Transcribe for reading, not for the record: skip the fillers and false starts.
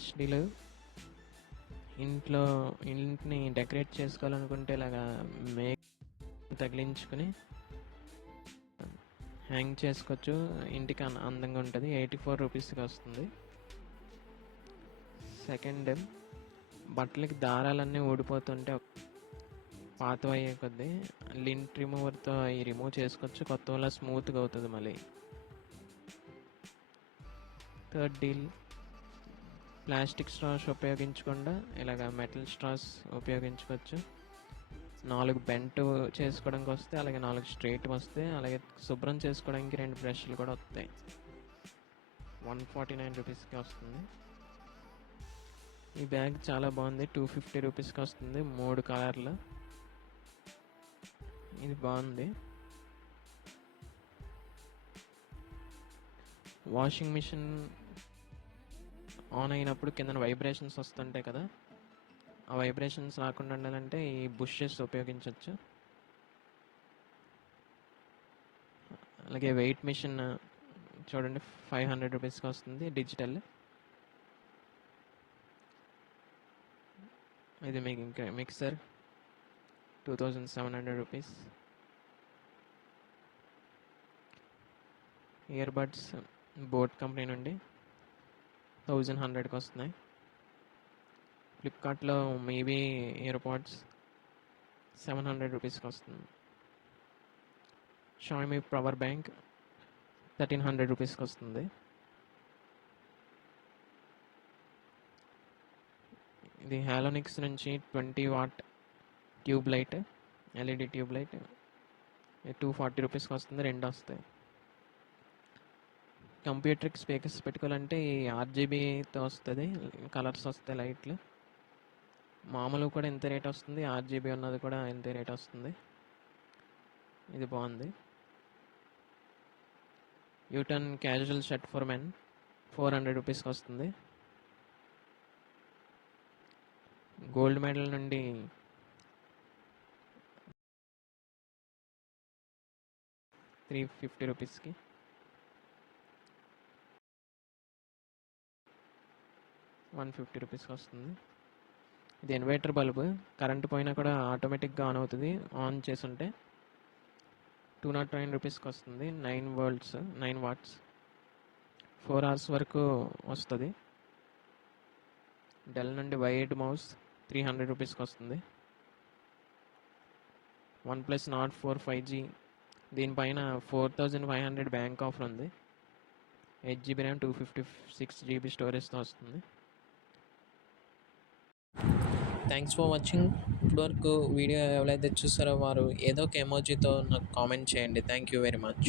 Flash deal ఇంటిని decorate చేసుకోవాలనుకుంటే ఇలాగా మేక్ తగిలించుకుని హ్యాంగ్ చేసుకోవచ్చు. ఇంటికి అందంగా ఉంటుంది. 84 రూపీస్కి వస్తుంది. సెకండ్, బట్టలకి దారాలన్నీ ఊడిపోతుంటే పాతవి అయ్యే కొద్దీ లింట్ రిమూవర్తో అవి రిమూవ్ చేసుకోవచ్చు. కొత్త వల్ల స్మూత్గా అవుతుంది మళ్ళీ. థర్డ్ డీల్, ప్లాస్టిక్ స్ట్రాస్ ఉపయోగించకుండా ఇలాగ మెటల్ స్ట్రాస్ ఉపయోగించుకోవచ్చు. 4 బెంట్ చేసుకోవడానికి వస్తే, అలాగే 4 స్ట్రైట్ వస్తాయి. అలాగే శుభ్రం చేసుకోవడానికి 2 బ్రష్లు కూడా వస్తాయి. 149 రూపీస్కి వస్తుంది. ఈ బ్యాగ్ చాలా బాగుంది. 250 రూపీస్కి వస్తుంది. 3 కలర్లు. ఇది బాగుంది. వాషింగ్ మిషన్ ఆన్ అయినప్పుడు కింద వైబ్రేషన్స్ వస్తుంటాయి కదా, ఆ వైబ్రేషన్స్ రాకుండా ఉండాలంటే ఈ బుషెస్ ఉపయోగించవచ్చు. అలాగే వెయిట్ మిషన్ చూడండి, 500 రూపీస్కి వస్తుంది, డిజిటల్. ఇది మీకు ఇంకా mixer 2700 rupees. Ear buds boat company నుండి 1100కి వస్తున్నాయి. ఫ్లిప్కార్ట్లో మేబీ ఇయర్ పాడ్స్ 700 రూపీస్కి వస్తుంది. షామీ పవర్ బ్యాంక్ 1300 రూపీస్కి వస్తుంది. ఇది హాలోనిక్స్ నుంచి 20 what tube light, LED tube light 240 రూపీస్కి వస్తుంది. 2 వస్తాయి. కంప్యూటర్కి స్పీకర్స్ పెట్టుకోవాలంటే ఈ ఆర్జీబీతో వస్తుంది, కలర్స్ వస్తాయి లైట్లు. మామూలు కూడా ఇంత రేట్ వస్తుంది, ఆర్జీబీ ఉన్నది కూడా ఇంత రేట్ వస్తుంది. ఇది బాగుంది. U turn casual shirt for men 400 రూపీస్కి వస్తుంది. గోల్డ్ మెడల్ నుండి 350 రూపీస్కి. $150 రూపీస్కి వస్తుంది. ఇది ఇన్వర్టర్ బల్బు, కరెంట్ పోయినా కూడా ఆటోమేటిక్గా ఆన్ అవుతుంది ఆన్ చేసుంటే. 209 రూపీస్కి వస్తుంది. 9 వాట్స్ 4 hours వరకు వస్తుంది. డెల్ నుండి వైడ్ మౌస్ 300 రూపీస్కి వస్తుంది. OnePlus Nord 4 5G, దీనిపైన 4500 బ్యాంక్ ఆఫర్ ఉంది. 8GB ర్యామ్ 256GB స్టోరేజ్తో వస్తుంది. Thanks for watching. ఇప్పటివరకు వీడియో ఎవరైతే చూసారో వారు ఏదో ఒక ఎమోజీతో నాకు కామెంట్ చేయండి. Thank you very much.